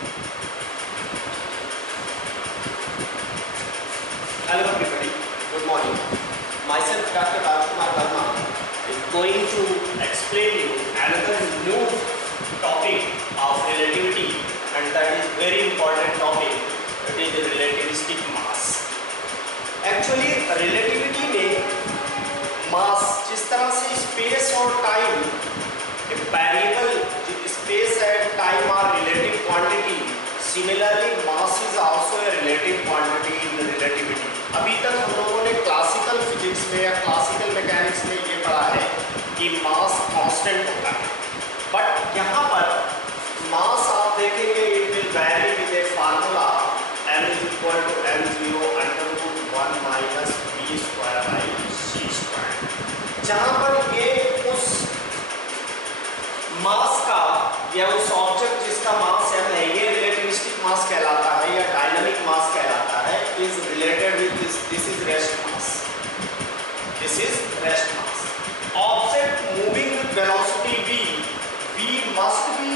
Hello everybody, good morning. Myself Dr. Rajkumar Verma is going to explain you another new topic of relativity, and that is very important topic. It is the relativistic mass. Actually relativity में mass जिस तरह से space और time variable, space and time are relative quantity. Similarly, mass is also a relative quantity in the relativity. अभी तक हम लोगों ने क्लासिकल फिजिक्स में या क्लासिकल मैकेनिक्स में ये पढ़ा है कि मास कांस्टेंट होता है, बट यहाँ पर मास आप देखेंगे it will vary with a formula m is equal to m0 under root 1 minus b square by c square, जहाँ पर ये उस मास का या उस ऑब्जेक्ट जिसका मास m है ये रिलेटिविस्टिक मास कहलाता है या डायनामिक मास कहलाता है, is related with this is rest mass. This is rest mass. Object moving with velocity v must be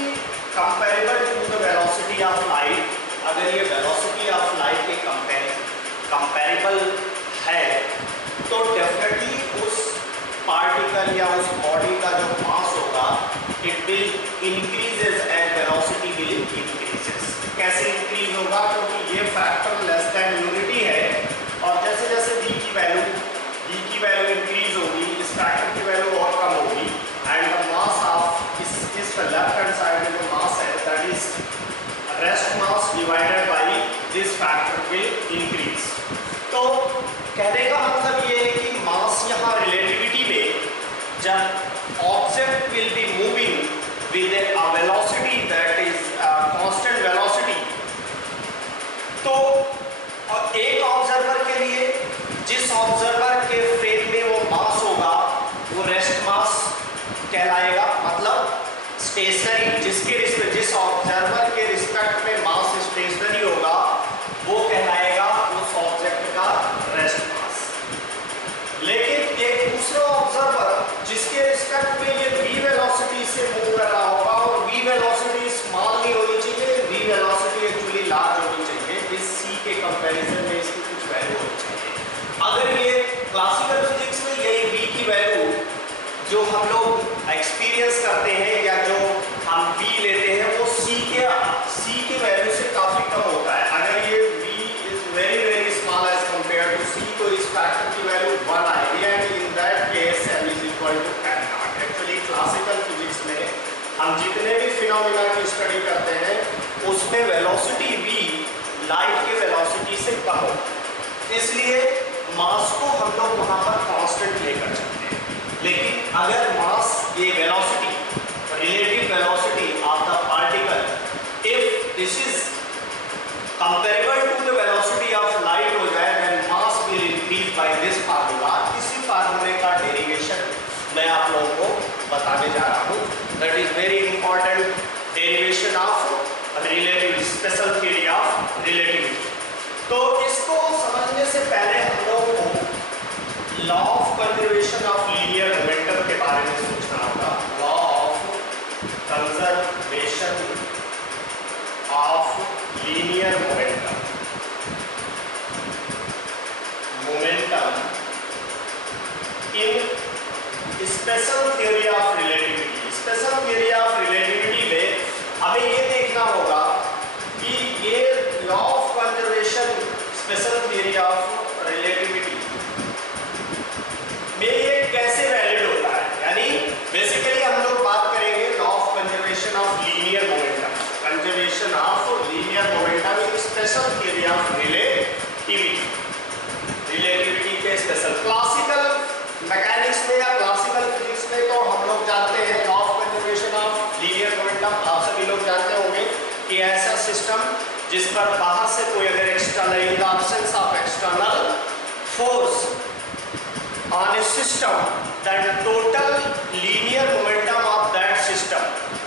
comparable to the velocity of light. अगर ये velocity of light के comparable है तो डेफिनेटली उस पार्टिकल या उस बॉडी का जो मास होगा it will increases and velocity will increases. कैसे इंक्रीज होगा? क्योंकि ये फैक्टर लेस देन यूनिटी है और जैसे जैसे v की वैल्यू इंक्रीज होगी इस फैक्टर की वैल्यू और कम होगी एंड द मास ऑफ इस लेफ्ट हैंड साइड में जो मास है that is rest mass divided by this factor will increase. तो कहने का मतलब ये है कि मास यहाँ रिलेटिविटी में जब object will be moving with a velocity that is constant velocity, तो और एक ऑब्जर्वर के लिए जिस ऑब्जर्वर के फ्रेम में वो मास होगा वो रेस्ट मास कहलाएगा, मतलब स्टेशनरी जिस ऑब्जर्वर के रिस्पेक्ट में मास स्टेशनरी होगा वो कहलाएगा उस ऑब्जेक्ट का रेस्ट मास. लेकिन एक दूसरा ऑब्जर्वर जिसके रिस्पेक्ट में ये v वेलोसिटी से मूव कर रहा होगा और v वेलोसिटी स्मॉल नहीं होनी चाहिए, v वेलोसिटी एक्चुअली लार्ज होनी चाहिए, इस c के कंपैरिजन में इसकी कुछ वैल्यू होनी चाहिए. अगर ये क्लासिकल फिजिक्स में यही v की वैल्यू जो हम लोग एक्सपीरियंस करते हैं या जो हम v लेते हैं वो c के वैल्यू से काफी कम होता है. अगर ये v is very small as compare to c तो इस फैक्टर की वैल्यू 1 आएगी and in that case m is equal to m naught. Actually classical physics में हम जितने भी फिनोमेना की स्टडी करते हैं उसमें वेलोसिटी v लाइट के वेलोसिटी से कम हो, इसलिए मास को हम लोग वहां पर कांस्टेंट लेकर चलते हैं. लेकिन अगर मास ये velocity relative velocity of the particle if this is comparable to the velocity of light हो जाए then mass will increase by this formula. इसी फार्मूले का डेरिवेशन मैं आप लोगों को बताने जा रहा हूँ. That is very important derivation of relativity, special theory of relativity. तो इसको समझने से पहले हम लोग को law of conservation of linear momentum के बारे में सोचना होगा. Law of conservation of linear momentum in special theory of relativity. Special theory of relativity में हमें ये देखना होगा कि ये law of conservation special theory of relativity में ये कैसे वैलिड होता है. यानी बेसिकली हम लोग बात करेंगे law of conservation of linear momentum. Conservation of linear momentum in special theory of relativity के स्पेशल. क्लासिकल मैकेनिक्स में या क्लासिकल फिजिक्स में तो हम लोग जानते हैं law of conservation of linear momentum. आप सभी लोग जानते होंगे कि ऐसा सिस्टम जिस पर बाहर से कोई अगर external in the absence of external force on A system that total linear momentum of that system,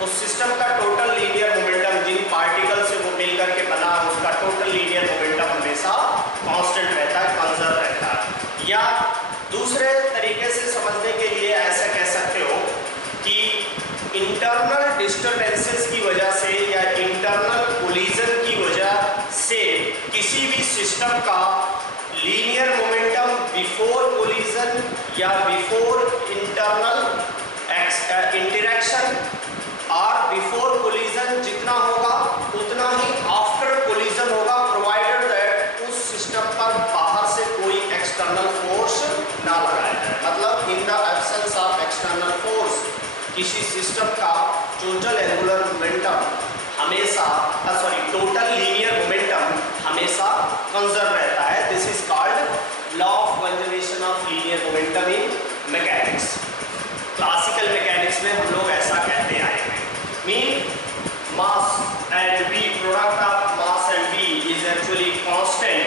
उस सिस्टम का टोटल लीनियर मोमेंटम जिन पार्टिकल से वो मिलकर के बना उसका टोटल लीनियर मोमेंटम हमेशा कांस्टेंट रहता है, कंजर्व रहता है. या दूसरे तरीके से समझने के लिए ऐसा कह सकते हो कि इंटरनल डिस्टर्बेंसेस की वजह से या इंटरनल कोलिजन बिफोर कोलिजन या बिफोर इंटरनल इंटरेक्शन और बिफोर कोलिजन जितना होगा उतना ही आफ्टर कोलिजन होगा, प्रोवाइडेड दैट उस सिस्टम पर बाहर से कोई एक्सटर्नल फोर्स ना लगाया जाए। मतलब in the absence of external force किसी सिस्टम का टोटल एंगुलर मोमेंटम हमेशा टोटल लीनियर मोमेंटम हमेशा कंजर्व रहता है। This is called law of conservation of linear momentum in mechanics. Classical mechanics में हम लोग ऐसा कहते आए हैं। Mean mass and v, product of mass and v is actually constant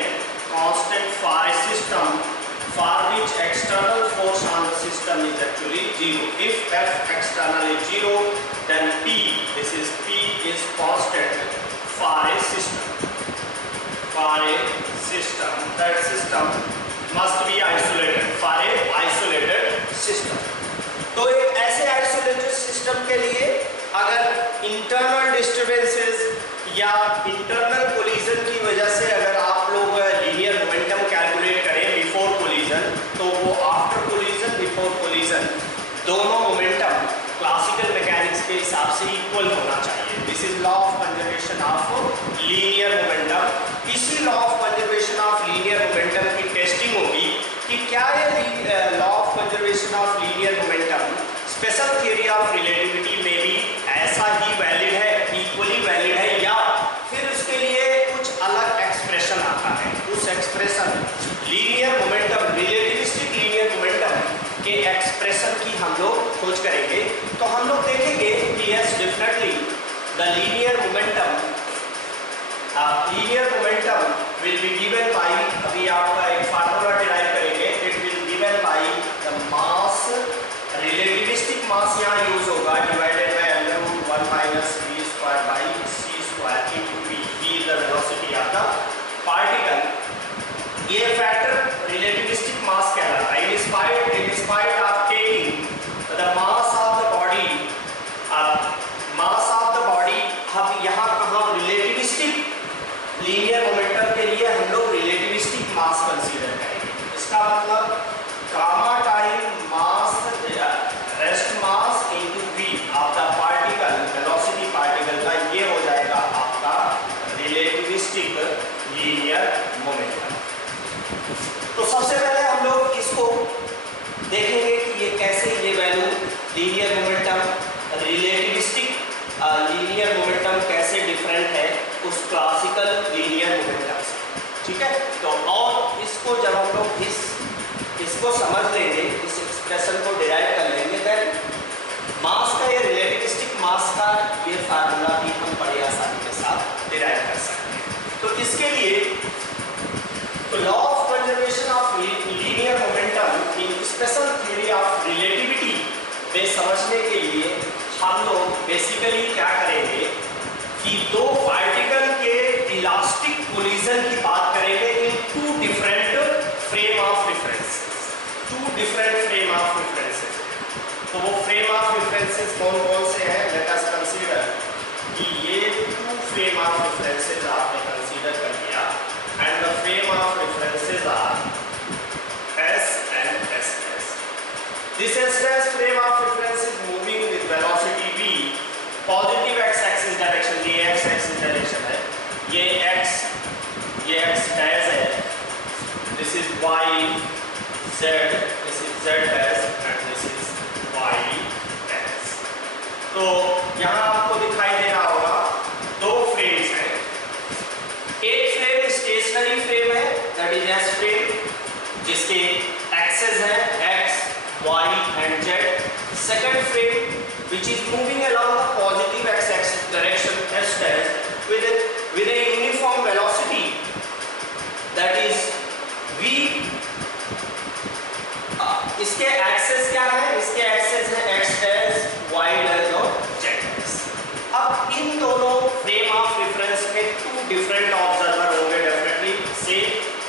for a system for which external force on the system is actually 0. If F external is 0, then P is constant for a system. That system must be isolated for a isolated system. तो एक ऐसे isolated system के लिए अगर internal disturbances या internal collision की वजह से अगर आप लोग लीनियर मोमेंटम कैलकुलेट करें बिफोर कोलिजन, तो वो आफ्टर कोलिजन बिफोर कोलिजन दोनों मोमेंटम क्लासिकल मैकेनिक्स के हिसाब से इक्वल होना चाहिए। This is law of conservation of linear momentum. इसी law of conservation of linear momentum की टेस्टिंग होगी कि क्या ये law of conservation of linear momentum special theory of relativity में भी ऐसा ही वैलिड है, इक्वली वैलिड है, या फिर उसके लिए कुछ अलग एक्सप्रेशन आता है। उस expression linear momentum, relativistic linear momentum के एक्सप्रेशन की हम लोग खोज करेंगे। तो हम लोग देखेंगे कि yes definitely the linear momentum will be given by, अभी आपका एक फार्मूला डिराइव करेंगे, it will given by the mass, relativistic mass यहाँ यूज होगा, divided by √1 minus v square by c square into v, v is the velocity of the particle. ये factor relativistic mass कहलाता है। In spite of taking the mass of the body, हम यहाँ कहाँ relativistic linear momentum के लिए हम लोग रिलेटिविस्टिक मास कंसीडर करेंगे। इसका मतलब gamma time mass rest mass into v of the particle, velocity particle का, ये हो जाएगा आपका रिलेटिविस्टिक लीनियर मोमेंटम। तो सबसे पहले हम लोग इसको देखेंगे कि ये कैसे ये value linear momentum, relativistic linear momentum कैसे डिफरेंट है उस क्लासिकल लीनियर मोमेंटम से। ठीक है, तो और इसको जब हम लोग इसको समझ लेंगे, इस एक्सप्रेशन को डिराइव कर लेंगे, देन मास का, ये रिलेटिविस्टिक मास का ये फार्मूला भी हम बड़ी आसानी के साथ डिराइव कर सकते हैं। तो इसके लिए law of conservation of linear momentum in special theory of relativity में समझने के लिए हम लोग बेसिकली क्या करेंगे कि दो पार्टिकल के इलास्टिक कोलिजन की बात करेंगे in two different frame of references. तो वो फ्रेम ऑफ रेफरेंसेस कौन कौन से हैं? लेट अस कंसीडर कि ये टू फ्रेम ऑफ रेफरेंसेस आपने कंसीडर कर लिया, and the frame of references are S and SS. This SS frame of reference is moving with velocity v, positive x-axis direction, ये x-axis direction है, ये x dash है, this is y z, this is z dash and this is y dash। तो यहाँ आपको दिखाई दे रहा होगा दो फ्रेम्स हैं। एक फ्रेम स्टेशनरी फ्रेम है, दैट इज S फ्रेम, जिसके एक्सेस है x, y and z। Second frame which is moving along the positive x-axis direction s dash with a uniform velocity, that is v। इसके access क्या है? इसके access है x dash, y dash और z dash। अब इन दोनों frame of reference में to different observer होंगे डेफिनेटली। से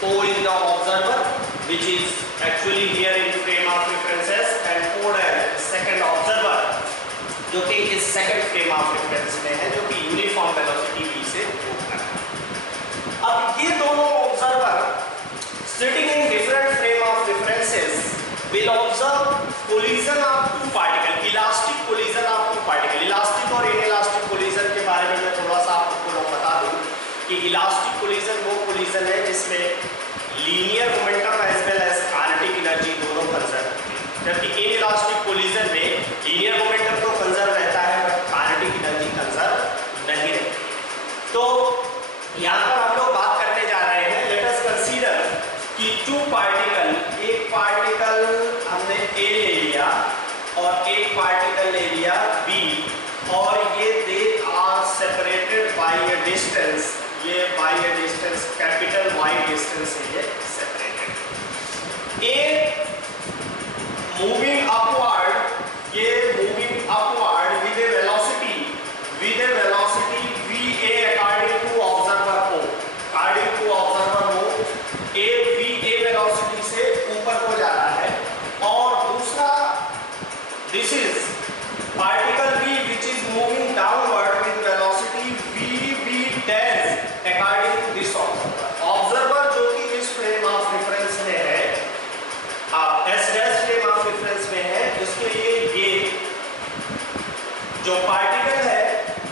O is the observer which is actually here in frame of references, and O dash second observer जो कि इस सेकंड फ्रेम ऑफ रेफरेंस में है, जो कि यूनिफॉर्म वेलोसिटी v से मूव कर रहा है। अब ये दोनों observer sitting in different frame of reference कि इलास्टिक कोलिजन वो कोलिजन है जिसमें linear momentum as well as kinetic energy दोनों कंजर्व होती है, जबकि इन इलास्टिक कोलिजन में लीनियर मोमेंटम तो कंजर्व रहता है बट काइनेटिक एनर्जी कंजर्व नहीं रहती। तो यहाँ पर हम लोग बात करने जा रहे हैं, लेट अस कंसीडर कि टू पार्टिकल, एक पार्टिकल हमने ए ले लिया और एक पार्टिकल ले लिया बी, और ये they are separated by a distance, ये by a distance capital Y distance से ये सेपरेटेड। ए मूविंग अपवर्ड, ये moving upward with a velocity V A according to observer O, according to observer O A V A velocity से ऊपर को जा रहा है, और दूसरा this is particle B which is moving downward with velocity v dash according to this observer. Observer जो कि इस frame of reference में है, s dash frame of reference में है, उसके लिए ये जो पार्टिकल है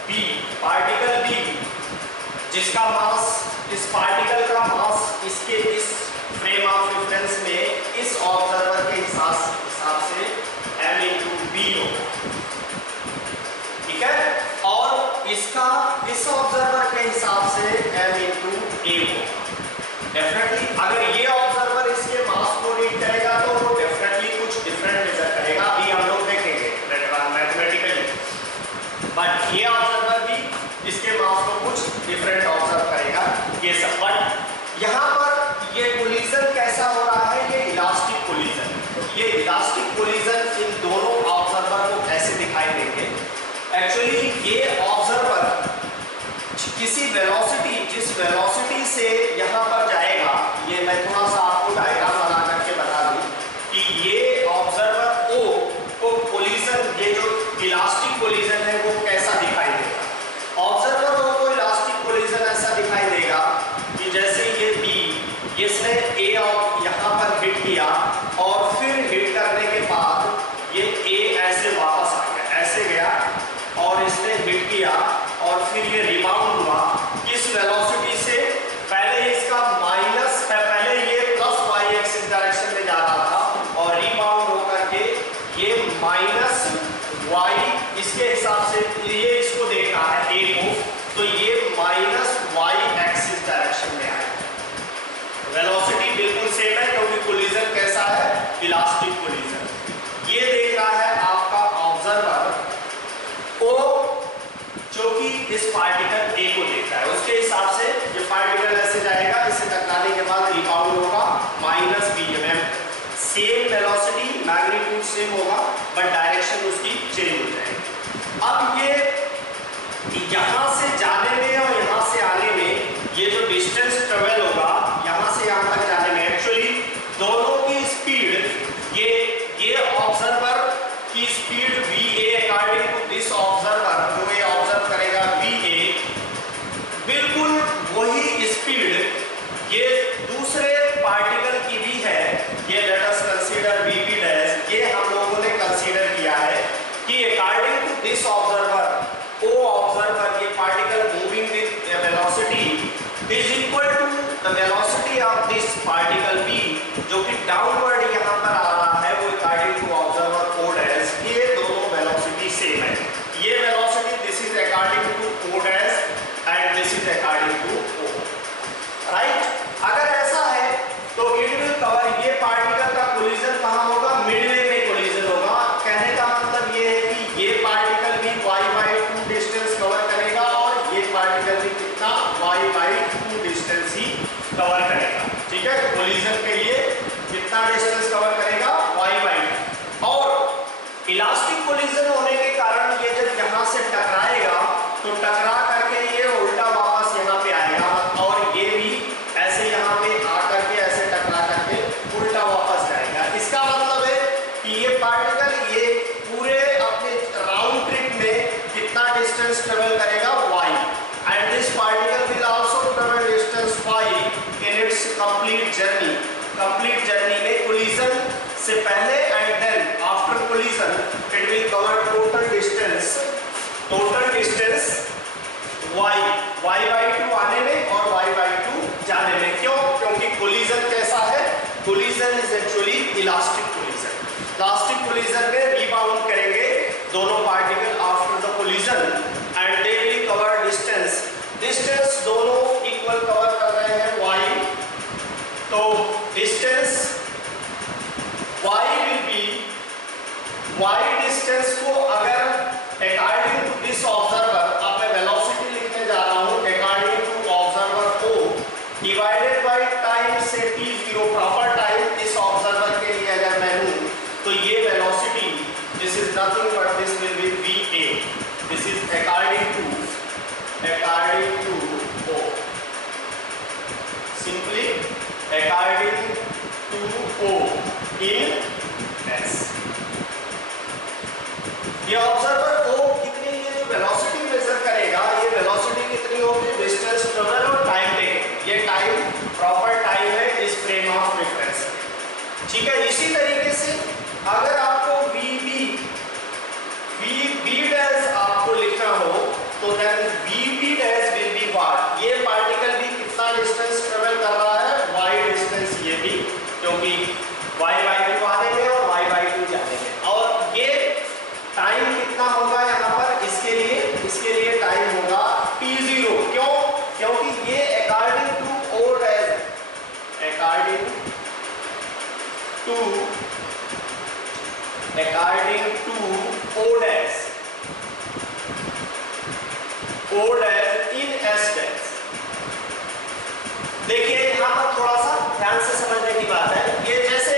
B, पार्टिकल B जिसका मास, इस पार्टिकल का मास इसके इस फ्रेम ऑफ रेफरेंस में इस ऑब्जर्वर के हिसाब से m into b होगा, ठीक है, और इसका इस ऑब्जर्वर के हिसाब से m into a होगा। डेफिनेटली अगर ये ऑब्जर्वर इसके मास को रीड करेगा तो वो डेफिनेटली कुछ डिफरेंट मेजर करेगा, अभी हम लोग देखेंगे मैथमेटिकली, बट ये ऑब्जर्वर भी इसके मास को कुछ डिफरेंट ऑब्जर्व करेगा ये सब। बट यहाँ पर ये कोलिजन कैसा हो रहा है, ये इलास्टिक कोलिजन, ये इलास्टिक कोलिजन इन दोनों ऑब्जर्वर को कैसे दिखाई देंगे। एक्चुअली ये ऑब्जर्वर किसी वेलोसिटी, जिस वेलोसिटी से यहाँ पर जाएगा, ये मैं थोड़ा सा आपको डायग्राम बना करके बता दूं कि ये ऑब्जर्वर ओ को कोलिजन, ये जो इलास्टिक कोलिजन है वो कैसा दिखाई देगा। ऑब्जर्वर ओ को इलास्टिक कोलिजन ऐसा दिखाई देगा कि जैसे ये बी, इसने ए यहाँ पर हिट किया और फिर हिट करने के बाद ये ए ऐसे वापस आ गया, ऐसे गया और इसने हिट किया और फिर ये रिबाउंड हुआ किस वेलोसिटी से, पहले इसका माइनस, पहले ये प्लस वाई एक्सिस डायरेक्शन में जा रहा था और रिबाउंड होकर के ये माइनस वाई, इसके हिसाब से ये इसको देख रहा है ए को, तो ये माइनस वाई एक्सिस डायरेक्शन में आएगा। वेलोसिटी बिल्कुल सेम है क्योंकि कोलिजन कैसा है, इलास्टिक कोलिजन। ये देख रहा है आपका ऑब्जर्वर ओ जो कि इस पार्टिकल ए को देख रहा है, उसके हिसाब से ये पार्टिकल ऐसे जाएगा, इसे टकराने के बाद रिबाउंड होगा minus B M, same velocity, magnitude same होगा बट डायरेक्शन उसकी चेंज हो जाएगी। अब ये यहाँ से जाने में और यहाँ से आने में ये जो डिस्टेंस ट्रेवल होगा यहाँ से यहाँ तक जाने में, एक्चुअली दोनों की स्पीड, ये ऑब्जर्वर की speed V A according to this observer, जो ये ऑब्जर्व करेगा वी ए, बिल्कुल वही स्पीड ये दूसरे पार्टिकल की भी है। ये let us consider V P dash, ये हम लोगों ने कंसीडर किया है कि according to this observer O observer, ये particle moving with velocity is equal to the velocity of this particle B, जो कि डाउनवर्ड यहाँ पर आ रहा है, वो according to observer O dash, ये दोनों वेलोसिटी सेम है। ये velocity this is according to O dash and this is according to O, right. अगर ऐसा है तो इट विल कवर, ये पार्टिकल का कोलिजन कहाँ होगा, मिडवे में कोलिजन होगा। कहने का मतलब ये है कि ये पार्टिकल भी y/2 डिस्टेंस कवर करेगा और ये पार्टिकल भी कितना y/2 डिस्टेंस ही कवर करेगा, ठीक है। कोलिजन के लिए कितना डिस्टेंस कवर करेगा, y/2। और इलास्टिक कोलिजन होने के कारण ये जब यहाँ से टकराएगा तो टकरा करके ये उल्टा वापस यहाँ पे आएगा और ये भी ऐसे यहाँ पे आकर के ऐसे टकरा करके उल्टा वापस जाएगा। इसका मतलब है कि ये पार्टिकल ये पूरे अपने राउंड ट्रिप में कितना डिस्टेंस ट्रेवल करेगा, y, and this particle will also travel distance y in its complete journey. Complete journey में कोलिजन से पहले and then after collision it will cover total distance y y/2 आने में और y/2 जाने में। क्यों? क्योंकि कोलिजन कैसा है? Collision is actually elastic collision. Elastic collision में रीबाउंड करेंगे दोनों particle after the collision and they will cover distance. Distance दोनों इक्वल कवर कर रहे हैं y, तो distance y will be, y distance को अगर अकॉर्डिंग टू दिस ऑब्जर्वर, अब मैं वेलोसिटी लिखने जा रहा हूं, according to observer O divided by time से t0 प्रॉपर टाइम इस ऑब्जर्वर के लिए अगर मैं हूं, तो ये velocity this is nothing but this will be va। This is according to O, simply according to O in s। ये ऑब्जर्वर O कितनी, ये जो वेलोसिटी मेजर करेगा, ये वेलोसिटी कितनी होगी? डिस्टेंस ट्रेवल और टाइम टेकन। ये टाइम प्रॉपर टाइम है इस फ्रेम ऑफ रेफरेंस में, ठीक है। इसी तरीके से अगर आपको VB डैश आपको लिखना हो तो then VB dash will be what? ये पार्टिकल भी कितना डिस्टेंस ट्रेवल कर रहा है? y डिस्टेंस ये भी, क्योंकि y/2 आने में और y/2 जाने में। और ये टाइम कितना होगा यहाँ पर? इसके लिए टाइम होगा t0। क्यों? क्योंकि ये according to O dash, according to O dash in S dash. देखिए यहाँ पर थोड़ा सा ध्यान से समझने की बात है। ये जैसे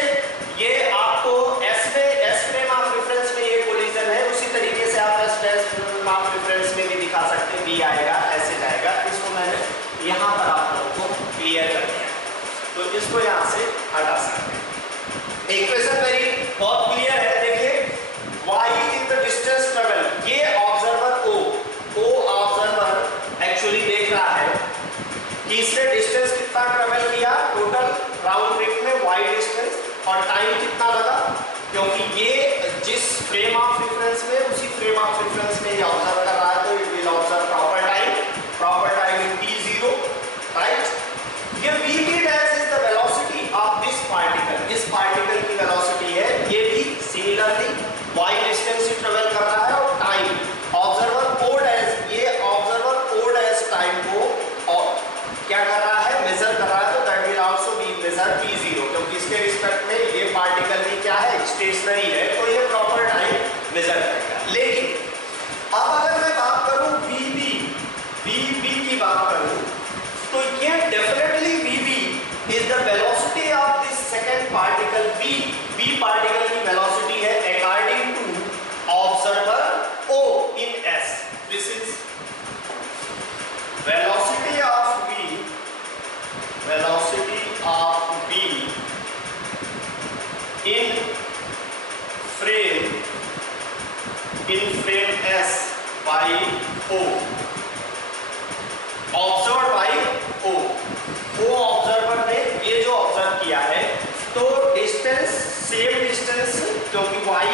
ये आपको S फ्रेम ऑफ रेफरेंस में ये कोलिजन है, उसी तरीके से आप S dash frame of reference में भी दिखा सकते हैं। B आएगा, ऐसे जाएगा। इसको मैंने यहाँ पर आप लोगों को क्लियर कर दिया, तो इसको यहाँ से हटा सकते हैं। इक्वेशन मेरी बहुत क्लियर है। देखिए y is the distance travel. ये ऑब्जर्वर O ऑब्जर्वर एक्चुअली देख रहा है कि इसने डिस्टेंस कितना ट्रेवल किया टोटल राउंड ट्रिप में, y डिस्टेंस, और टाइम कितना लगा, क्योंकि ये जिस फ्रेम ऑफ रेफरेंस में, उसी फ्रेम ऑफ रेफरेंस में ये ऑब्जर्व कर रहा है, तो it will observe proper time in t0, right. ये VB dash is the velocity of this particle. इस पार्टिकल की वेलोसिटी है, ये भी सिमिलरली y डिस्टेंस से ट्रेवल कर रहा है और टाइम ऑब्जर्वर O डैश, ये ऑब्जर्वर O डैश टाइम को और क्या कर रहा है? मेजर कर रहा है, तो that will also be measure t0, क्योंकि इसके रिस्पेक्ट में ये पार्टिकल भी क्या है? स्टेशनरी है, तो ये प्रॉपर टाइम मेजर करेगा। लेकिन अब अगर मैं बात करूं VB की बात करूं, तो ये definitely VB is the velocity of this second particle B particle की वेलोसिटी है according to observer O in S। This is velocity of B in frame S by O, observed by O observer ने ये जो observe किया है, तो distance same distance, क्योंकि y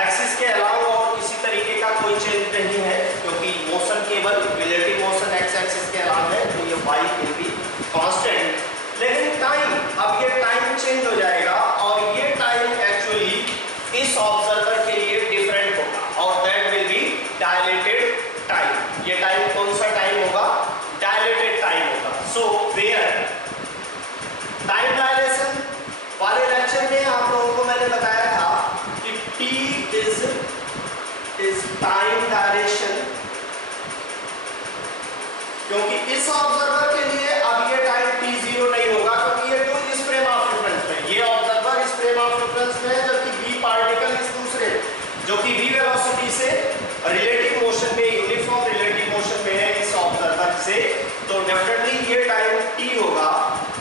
axis के अलावा और किसी तरीके का कोई चेंज नहीं है, क्योंकि मोशन केवल रिलेटिव मोशन x एक्सिस के अलावा है, तो ये y विल बी कांस्टेंट। लेकिन टाइम, अब ये टाइम चेंज हो जाएगा और ये टाइम एक्चुअली इस ऑब्जर्वर के लिए डिफरेंट होगा और that will be dilated time. ये टाइम कौन सा टाइम होगा? डायलेटेड टाइम होगा। सो वेयर टाइम डायलेशन वाले लेक्चर में आप लोगों को मैंने बताया था कि T इज टाइम डायलेशन, क्योंकि इस ऑब्जर्वर के लिए अब ये टाइम t0 नहीं होगा, क्योंकि ये तो इस फ्रेम ऑफ रेफरेंस में, ये ऑब्जर्वर इस फ्रेम ऑफ रेफरेंस में है, जबकि B पार्टिकल इस दूसरे जो कि V वेलोसिटी से रिलेटिव मोशन में, यूनिफॉर्म रिलेटिव मोशन में है इस ऑब्जर्वर से, तो डेफिनेटली ये टाइम t होगा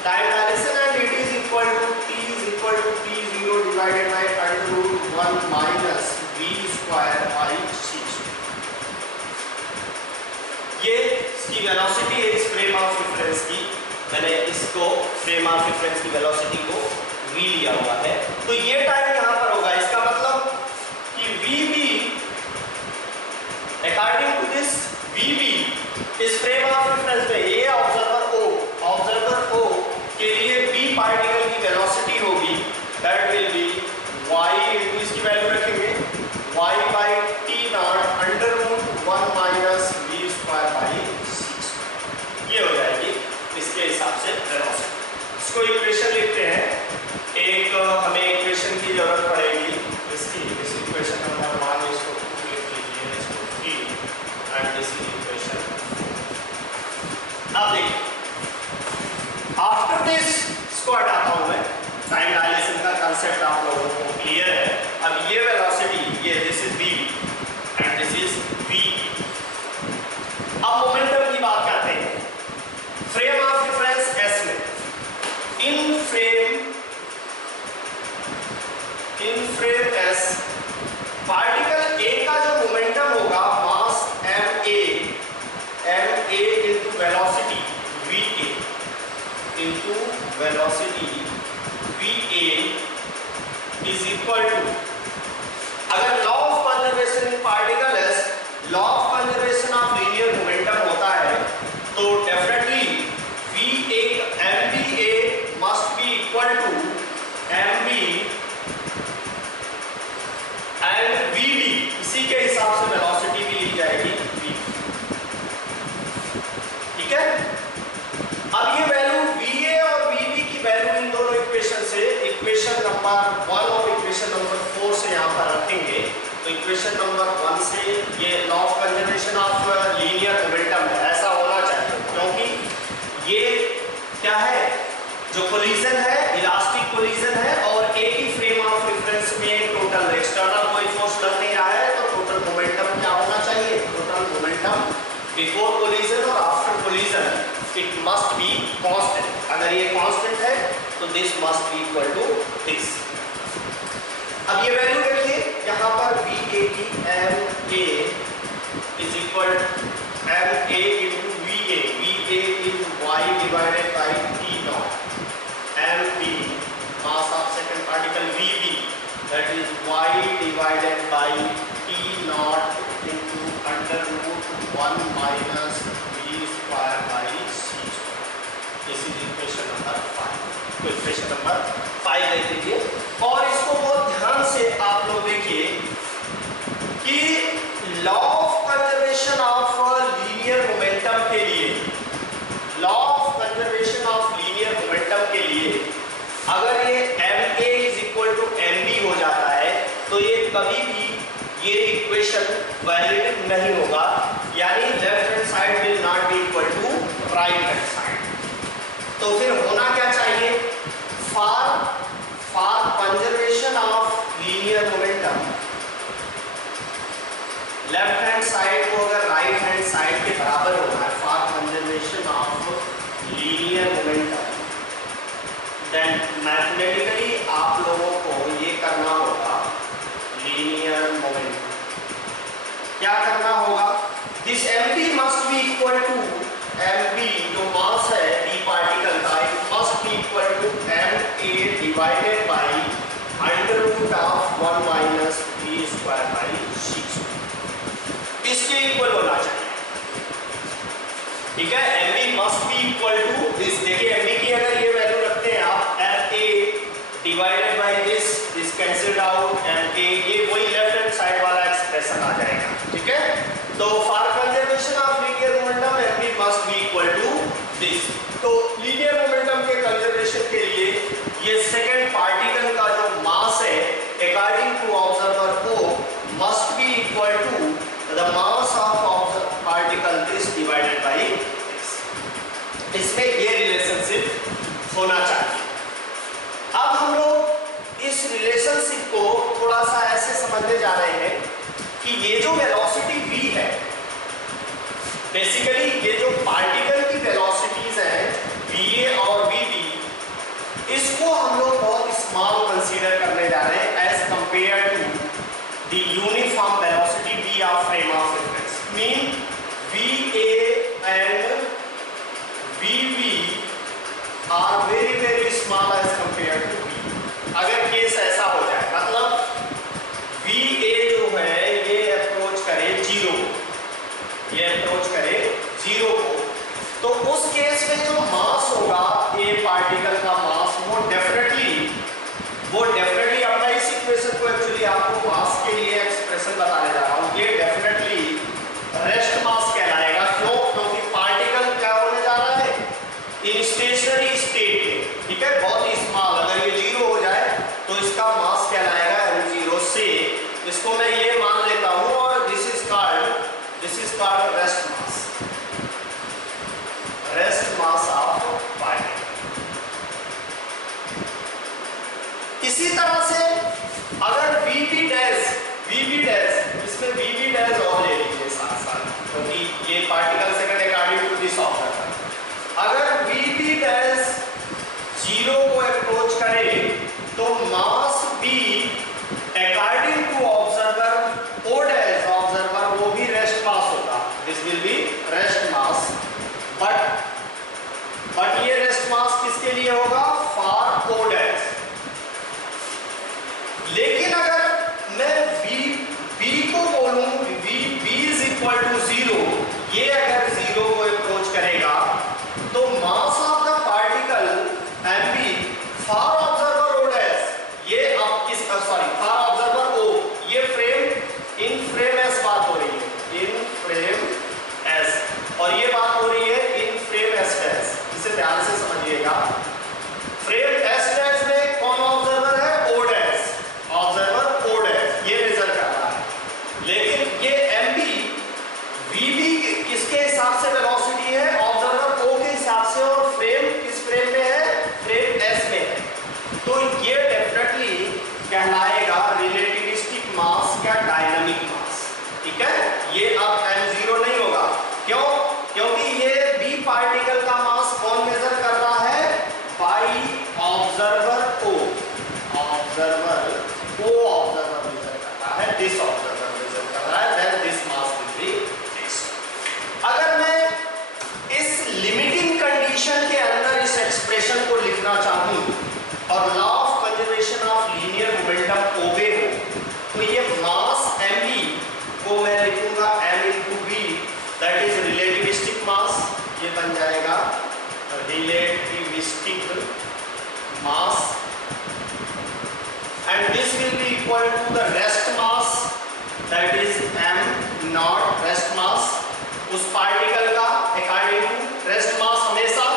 time dilation, and it is equal to t0 divided by √1 minus v square by c। ये इसकी वेलोसिटी है इस फ्रेम ऑफ रेफरेंस की। मैंने इसको फ्रेम ऑफ रेफरेंस की वेलोसिटी को v लिया हुआ है, तो ये टाइम यहां पर होगा। इसका मतलब कि VB according to this VB इस फ्रेम अब देखिए, आफ्टर दिस इसको हटाता हूं मैं, टाइम डायलेशन का कंसेप्ट आप लोगों को क्लियर है। अब ये वेलोसिटी, ये this is v and this is v। अब मोमेंटम की बात करते हैं। फ्रेम ऑफ रेफरेंस s में, in frame s particle a का जो मोमेंटम होगा mass ma into velocity va into velocity va is equal to, अगर law of conservation in particle S, law of conservation of linear momentum होता है, तो definitely mba must be equal to mb and vb, इसी के हिसाब से velocity भी ली जाएगी v। ठीक है, अब ये वैल्यू va और vb की वैल्यू इन दोनों इक्वेशन से, इक्वेशन नंबर 1 और इक्वेशन नंबर 4 से यहाँ पर रखेंगे। तो इक्वेशन नंबर 1 से ये law of conservation of linear momentum है, ऐसा होना चाहिए, क्योंकि ये क्या है, जो कोलिजन है इलास्टिक कोलिजन है और एक ही फ्रेम ऑफ रेफरेंस में टोटल एक्सटर्नल कोई फोर्स लग नहीं रहा है, तो टोटल मोमेंटम क्या होना चाहिए, टोटल मोमेंटम बिफोर कोलिजन और after collision it must be constant. अगर ये कांस्टेंट है तो this must be equal to this. अब ये वैल्यू देखिए, यहाँ पर va की ma is equal ma into va, va is y divided by t naught, mb mass of second particle vb that is y divided by t naught into under root 1 minus v square by c square. This is equation number 5। तो equation number 5 देख लीजिए, और इसको बहुत ध्यान से आप लोग देखिए कि law of conservation of linear momentum के लिए, law of conservation of linear momentum के लिए अगर ये ma is equal to mb हो जाता है, तो ये कभी भी ये इक्वेशन वैलिड नहीं होगा, यानी left hand side will not be equal to right hand side. तो फिर होना क्या चाहिए, for conservation of linear momentum, left hand side को अगर राइट हैंड साइड के बराबर होना है, for conservation of linear momentum, then mathematically आप लोगों को ये करना होगा, लीनियर मोमेंटम क्या करना होगा, this mb must be equal to mb जो मास है d पार्टिकल का, it must be equal to ma divided by under root of 1 minus v square by c square, इसके इक्वल होना चाहिए। ठीक है, mb must be equal to this. देखिए mb की अगर ये वैल्यू रखते हैं आप, ma divided by this cancelled out, ma ये वही लेफ्ट हैंड साइड वाला एक्सप्रेशन आ जाएगा। ठीक है, तो for conservation of linear momentum mb must be equal to this. तो लीनियर मोमेंटम के कंजर्वेशन के लिए ये सेकंड पार्टिकल का जो मास है according to observer O must be equal to the mass of particle this divided by this. इसमें ये रिलेशनशिप होना चाहिए। अब हम लोग इस रिलेशनशिप को थोड़ा सा ऐसे समझने जा रहे हैं कि ये जो वेलोसिटी v है, बेसिकली ये जो पार्टिकल की वेलोसिटीज हैं va और vb, इसको हम लोग बहुत स्मॉल कंसीडर करने जा रहे हैं as compare to the uniform velocity v of frame of reference. Mean va and vb are very very small as compare to v। अगर केस ऐसा हो जाए, मतलब va जो है ये अप्रोच करे 0, ये अप्रोच करे 0 को, तो उस केस में जो मास होगा ए पार्टिकल का मास, वो डेफिनेटली अपना इस इक्वेशन को एक्चुअली आपको मास के लिए एक्सप्रेशन बताने जा रहा हूं, ये डेफिनेटली रेस्ट मास कहलाएगा। क्यों? क्योंकि पार्टिकल क्या होने जा रहा है, इन स्टेशनरी स्टेट में। ठीक है, बहुत ही स्मॉल, अगर ये 0 हो जाए तो इसका मास कहलाएगा m0 से, इसको मैं ये मान लेता हूं, और this is called rest mass. Rest ये होगा फॉर ओ डैश। लेकिन अगर मैं बी को बोलूं बी इज इक्वल टू 0, ये अगर 0 को अप्रोच करेगा तो mass of the particle M B for observer O dash, ये अब किस सॉरी फॉर ऑब्जर्वर ओ, ये फ्रेम इन फ्रेम एस बात हो रही है, इन फ्रेम एस, और ये बात हो रही है इन फ्रेम एस डैश। इसे ध्यान से समझिएगा। फ्रेम एस डैश में कौन ऑब्जर्वर है? O dash, observer O dash ये मेजर कर रहा है। लेकिन ये एम बी वी बी किसके हिसाब से वेलोसिटी है? ऑब्जर्वर ओ के हिसाब से, और फ्रेम किस फ्रेम में है? फ्रेम एस में है। तो ये डेफिनेटली कहलाएगा रिलेटिविस्टिक मास या डायनामिक मास। ठीक है, ये अब m0 नहीं होगा। क्यों? क्योंकि ये बी पार्टिकल का मास कौन मेजर कर रहा है? By observer O, observer measure कर रहा है, दिस ऑब्जर्वर मेजर कर रहा है, then this mass will be fixed. अगर मैं इस लिमिटिंग कंडीशन के अंदर इस एक्सप्रेशन को लिखना चाहूं और law of conservation of linear momentum obey हो, तो ये मास mb को मैं लिखूंगा m into v, that is relativistic mass. ये बन जाएगा relativistic mass, and this will be equal to the rest mass, that is m not rest mass. उस पार्टिकल का अकॉर्डिंग टू रेस्ट मास हमेशा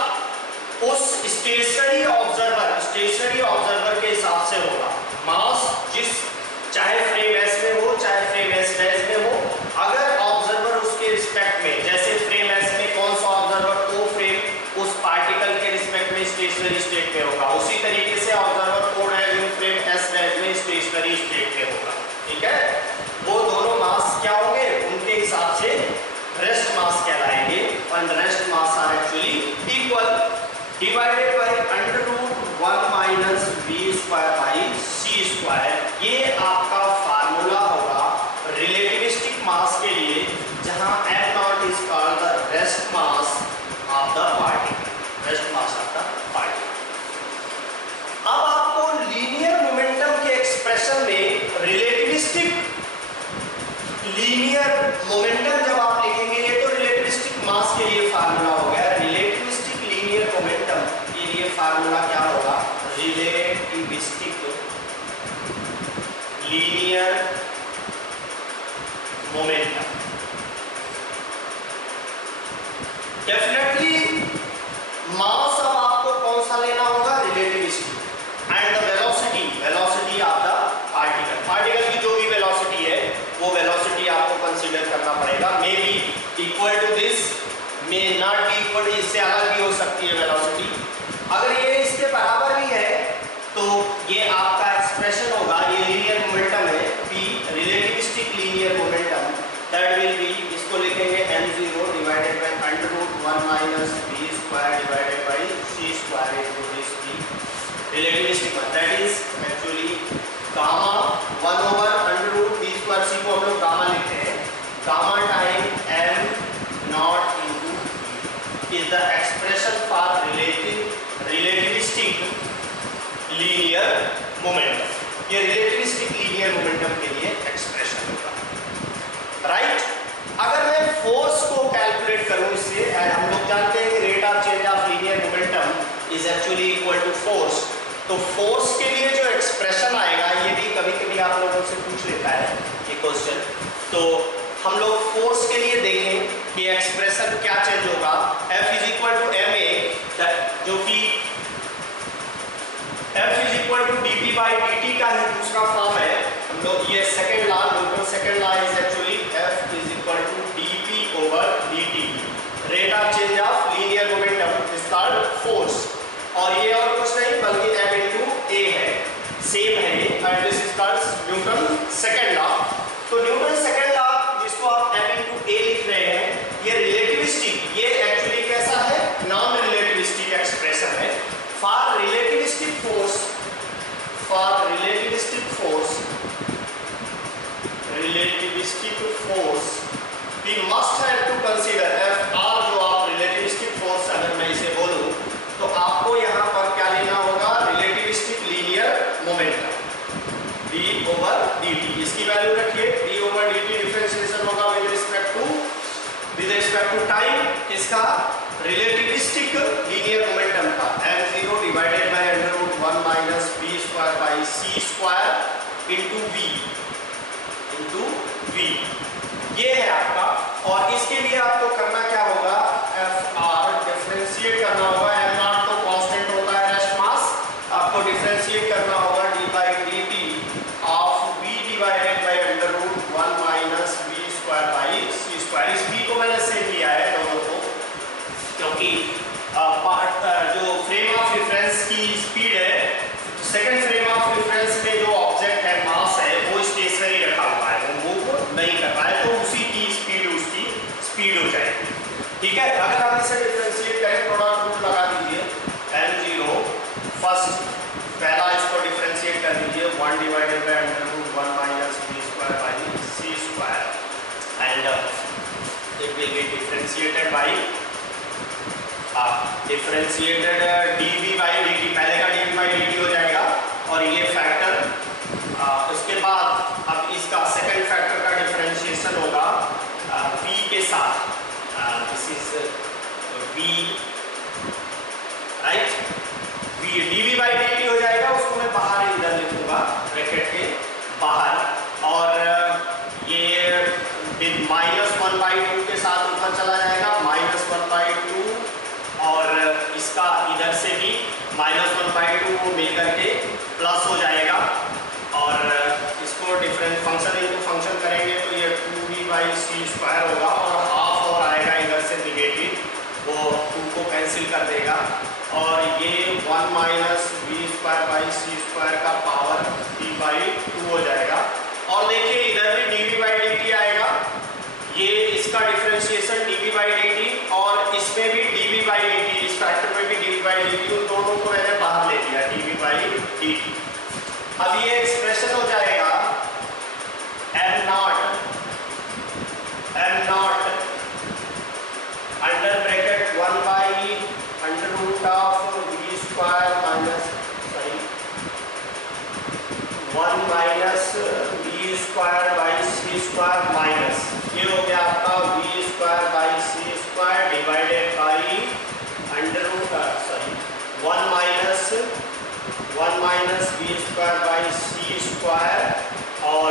उस स्टेशनरी ऑब्जर्वर के हिसाब से होगा। मास जिस चाहे फ्रेम एस में हो चाहे फ्रेम एस डैश में हो, अगर ऑब्जर्वर उसके रिस्पेक्ट में, जैसे फ्रेम एस में कौन सा ऑब्जर्वर ओ फ्रेम उस पार्टिकल के रिस्पेक्ट में स्टेशनरी स्टेट में होगा, उसी तरीके से observer O dash in frame S dash में स्टेशनरी स्टेट में होगा। ठीक है, वो दोनों मास क्या होंगे? उनके हिसाब से रेस्ट मास कहलाएंगे, और rest mass are actually equal divided by √1 minus v square by c square. ये आपका फार्मूला होगा रिलेटिविस्टिक मास के लिए, जहां m0 is called the rest mass of the particle, rest mass of the particle. अब आपको लीनियर मोमेंटम के expression में रिलेटिविस्टिक लीनियर मोमेंटम जब आप लिखेंगे, ये तो रिलेटिविस्टिक मास के लिए फार्मूला हो गया। रिलेटिविस्टिक लीनियर मोमेंटम के लिए फार्मूला क्या होगा? Relativistic linear momentum. डेफिनेटली मास अब आपको कौन सा लेना होगा? Relativistic, and the velocity of the particle की जो भी वेलोसिटी है वो वेलोसिटी आपको कंसीडर करना पड़ेगा। May be equal to this, may not be equal, इससे अलग भी हो सकती है वेलोसिटी। अगर ये इसके बराबर भी है तो ये आपका एक्सप्रेशन होगा, ये लीनियर मोमेंटम है p, relativistic linear momentum, that will be, इसको लिखेंगे m0 divided by √1 minus v square divided by c square into this p, relativistic mass, that is actually gamma 1 over √v square, c को हम लोग gamma लिखते हैं, gamma time m0 into v is the expression for relativistic linear momentum। ये relativistic linear momentum के लिए expression होगा, right. अगर मैं फोर्स को कैलकुलेट करूं इससे, हम लोग जानते हैं कि rate of change of linear momentum is actually equal to force, तो फोर्स के लिए जो एक्सप्रेशन आएगा, ये भी कभी कभी आप लोगों से पूछ लेता है ये क्वेश्चन, तो हम लोग फोर्स के लिए देखें कि एक्सप्रेशन क्या चेंज होगा। F is equal to ma, जो कि F is equal to dp by dt का ही दूसरा फॉर्म है। हम लोग ये second law, Newton second law is actually F is equal to dp over dt, rate of change of linear momentum is called force, और ये और कुछ नहीं बल्कि m into a है, सेम है ये, and this is called Newton second law. तो न्यूटन सेकेंड लॉ जिसको आप m into a लिख रहे हैं, ये रिलेटिविस्टिक, ये एक्चुअली कैसा है? नॉन रिलेटिविस्टिक एक्सप्रेशन है। For relativistic force, we must have to consider F, और जो आप रिलेटिविस्टिक फोर्स, अगर मैं इसे बोलूं तो आपको यहाँ पर क्या रिलेटिविस्टिक लीनियर मोमेंटम था m0 divided by √1 minus v square by c square into v ये है आपका। और इसके लिए आपको करना क्या होगा, fr डिफरेंशिएट करना होगा। m0 तो कांस्टेंट होता है रेस्ट मास, आपको डिफरेंशिएट करना होगा d by dt of v divided by √1 minus v square by c square. इस v को मैंने सेम लिया है दोनों को, क्योंकि जो फ्रेम ऑफ रेफरेंस की स्पीड है, सेकंड फ्रेम ऑफ रेफरेंस में जो ऑब्जेक्ट है मास है वो स्टेशनरी रखा हुआ है, वो मूव नहीं कर रहा है, तो उसी की स्पीड उसकी स्पीड हो जाएगी। ठीक है, अगर आप इसे डिफरेंशिएट करें, प्रोडक्ट रूल लगा दीजिए m0 फर्स्ट पहला इसको डिफरेंशिएट कर दीजिए 1 divided by √1 minus v square by c square and it will be differentiated by differentiated dv by dt, पहले का dv बाई dt हो जाएगा और ये फैक्टर। उसके बाद अब इसका सेकंड फैक्टर का डिफरेंशिएशन होगा v के साथ, this is v right, v dv by dt हो जाएगा, उसको मैं बाहर इधर लिखूंगा ब्रैकेट के बाहर, और ये -1/2 के साथ ऊपर चला जाएगा, -1/2, और इसका इधर से भी -1/2 को मिल करके प्लस हो जाएगा, और इसको डिफरेंट फंक्शन इनटू फंक्शन करेंगे तो ये 2v बाई c स्क्वायर होगा, और हाफ और आएगा इधर से निगेटिव, वो 2 को कैंसिल कर देगा, और ये 1 minus v square by c square का पावर p/2 हो जाएगा। और देखिए इधर भी dv बाई dt आएगा, ये इसका डिफरेंशिएशन dv बाई dt, और इसमें भी dv बाई dt, इस फैक्टर में भी dv बाई dt, उन दोनों को मैंने बाहर ले लिया dv बाई dt। अब ये एक्सप्रेशन हो जाएगा m0 under bracket 1 by √of v square minus 1 minus v square by c square minus, ये हो गया आपका v square by c square divided by 1 minus v square by c square, और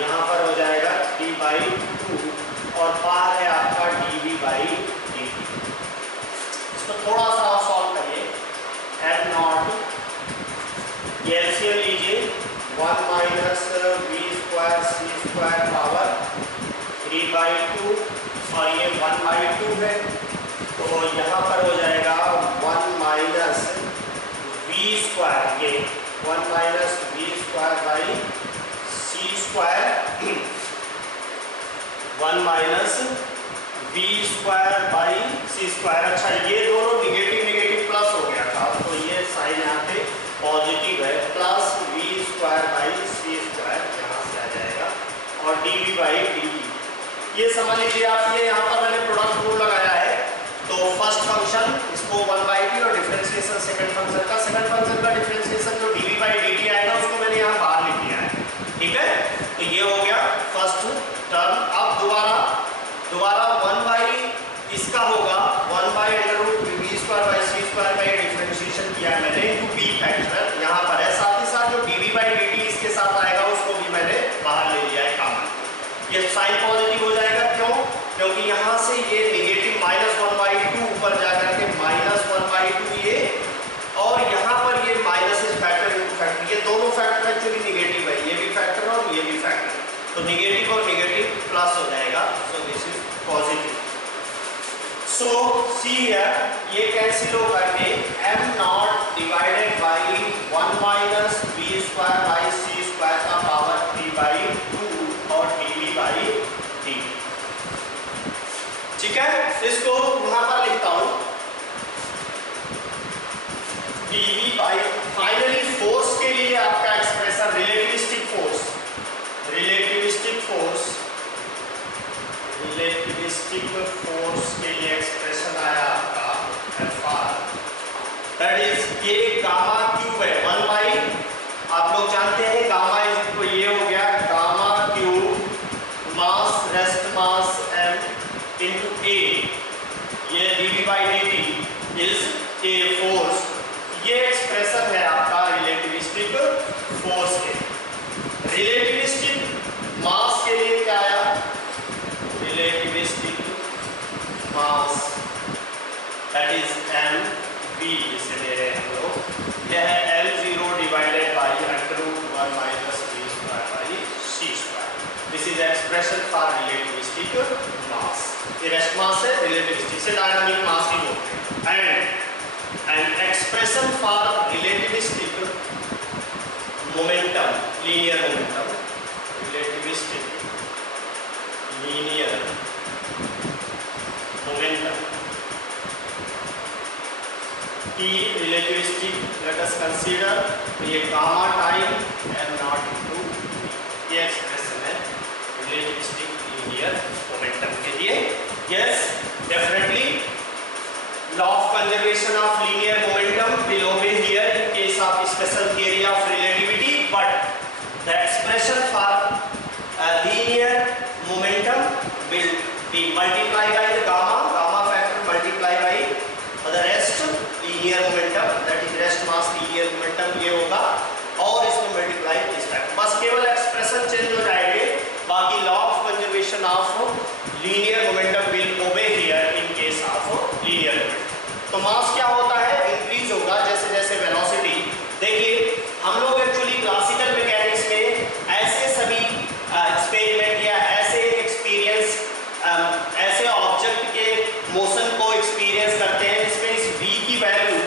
यहाँ पर हो जाएगा 3/2, और पार है आपका dv बाई dt। इसको थोड़ा सा सॉल्व करिए, m0 ये एलसीएम लीजिए, 1 minus v square c square power 3/2, और ये 1/2 है, तो यहाँ पर हो जाएगा 1 माइनस v स्क्वायर, ये 1 minus v square by c square, 1 minus v square by c square. अच्छा, ये दोनों निगेटिव निगेटिव प्लस हो गया था, तो ये साइन यहाँ पे पॉजिटिव है, plus v square by c square यहाँ से आ जाएगा, और dv बाई dt। ये समझ लीजिए आप, ये यहाँ पर मैंने प्रोडक्ट रूल लगाया है, तो फर्स्ट फंक्शन इसको 1/t और डिफरेंशिएशन सेकंड फंक्शन का डिफरेंशिएशन जो dv बाई dt आएगा उसको मैंने यहाँ बाहर लिख दिया है। ठीक है, तो ये हो गया फर्स्ट टर्म। अब दोबारा 1 बाई इसका होगा 1 by √v square by c square का ये डिफरेंशिएशन किया है मैंने इनटू b फैक्टर यहाँ पर है, साथ ही साथ जो dv बाई dt इसके साथ आएगा उसको भी मैंने बाहर ले लिया है कॉमन। ये साइन पॉजिटिव हो जाएगा, क्यों? क्योंकि यहाँ से ये निगेटिव -1/2 ऊपर जाकर के -1/2 ये, और यहाँ पर ये माइनस इस फैक्टर इनटू फैक्टर, ये दोनों फैक्टर एक्चुअली निगेटिव है, ये भी फैक्टर और ये भी फैक्टर, तो निगेटिव और निगेटिव प्लस हो जाएगा, so this is positive. So see here, ये कैंसिल हो करके m0 divided by 1 minus v square by c square का पावर 3/2 और dv बाई dt। ठीक है, इसको यहाँ पर लिखता हूँ dv बाई, फाइनली फोर्स के लिए आपका एक्सप्रेशन रिलेटिविस्टिक फोर्स के लिए एक्सप्रेशन आया आपका Fr, दैट इज ये गामा क्यूब है 1 बाई, आप लोग जानते हैं गामा इज, तो ये हो गया gamma cube mass rest mass m into a, ये dv by dt is a force. ये एक्सप्रेशन है आपका रिलेटिविस्टिक फोर्स के। रिलेटिविस्टिक मास के लिए क्या आया? Relativistic mass that is mv जिसे ले रहे हैं हम लोग। यह है L0 divided by √1 minus v square by c square. This is expression for relativistic mass. ये रेस्ट मास है, रिलेटिविस्टिक से डायनामिक मास ही बोलते हैं। And expression for relativistic momentum, linear momentum, relativistic linear momentum की रिलेटिविस्टिक, लेट अस कंसीडर ये gamma time m not into, ये expression है रिलेटिविस्टिक लीनियर मोमेंटम के लिए। Yes, definitely law of conservation of linear momentum will obey here in case of special theory of relativity, but the expression for linear momentum will be multiplied by the gamma factor multiplied by the rest linear momentum, that is rest mass linear momentum ये होगा, और इसमें multiply इस factor. बस केवल expression change हो जाएंगे, बाकी law of conservation of linear momentum will obey here in case of linear momentum. तो मास क्या होता है? इंक्रीज होगा जैसे जैसे वेलोसिटी। देखिए हम लोग एक्चुअली क्लासिकल मैकेनिक्स में ऐसे सभी एक्सपेरिमेंट या ऐसे ऑब्जेक्ट के मोशन को एक्सपीरियंस करते हैं जिसमें इस v की वैल्यू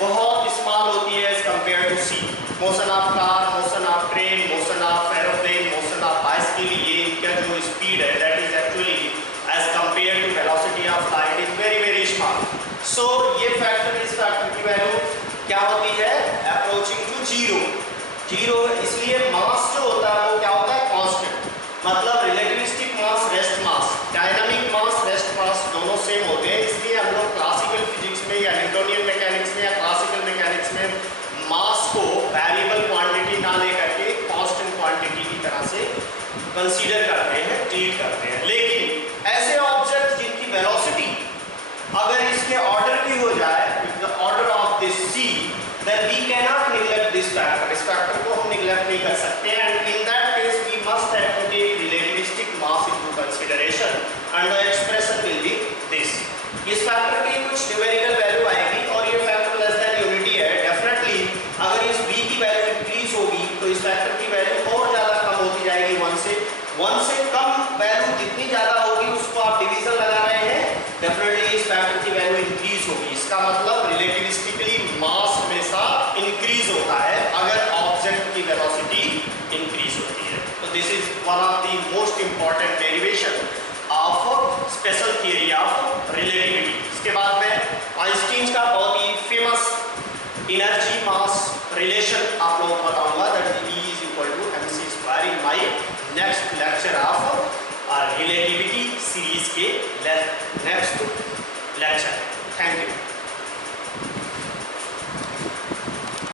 बहुत स्मॉल होती है as compare to c। Motion of car, motion of train, motion of aeroplane, motion of bicycle, ये इनका जो स्पीड है that is actually as compare to velocity of light is very very small. So ये factor, इस factor की value क्या होती है? Approaching to zero. इसलिए मास जो होता है वो क्या होता है? कांस्टेंट। मतलब रिलेटिविस्टिक मास, रेस्ट मास, डायनामिक मास, रेस्ट मास दोनों सेम होते हैं। इसलिए हम लोग क्लासिकल फिजिक्स में या न्यूटोनियन मैकेनिक्स में या क्लासिकल मैकेनिक्स में मास को वेरिएबल क्वांटिटी ना लेकर के कांस्टेंट क्वांटिटी की तरह से कंसीडर करते हैं, ट्रीट करते हैं। लेकिन ऐसे ऑब्जेक्ट जिनकी वेलोसिटी अगर इसके ऑर्डर की हो जाए, the order of this c, then we cannot neglect this factor। इस फैक्टर को हम निगलेक्ट नहीं कर सकते। And in that case we must have to take relativistic mass into consideration and the expression will be this. इस factor की कुछ numerical value आएगी और ये फैक्टर लेस देन यूनिटी है। डेफिनेटली अगर इस v की वैल्यू इंक्रीज होगी तो इस फैक्टर की वैल्यू और ज़्यादा कम होती जाएगी। 1 से कम वैल्यू जितनी ज़्यादा होगी उसको आप डिवीजन लगा रहे हैं, डेफिनेटली इस फैक्टर की वैल्यू इंक्रीज होगी। इसका मतलब रिलेटिविस्टिकली मास हमेशा इंक्रीज होता है अगर ऑब्जेक्ट की वेलोसिटी इंक्रीज होती है। तो this is one of the most important derivation of special theory of relativity. इसके बाद में आइंस्टीन का बहुत ही फेमस एनर्जी मास रिलेशन आप लोगों को बताऊंगा, that E is equal to mc² in my next lecture of relativity series के नेक्स्ट लेक्चर। Thank you.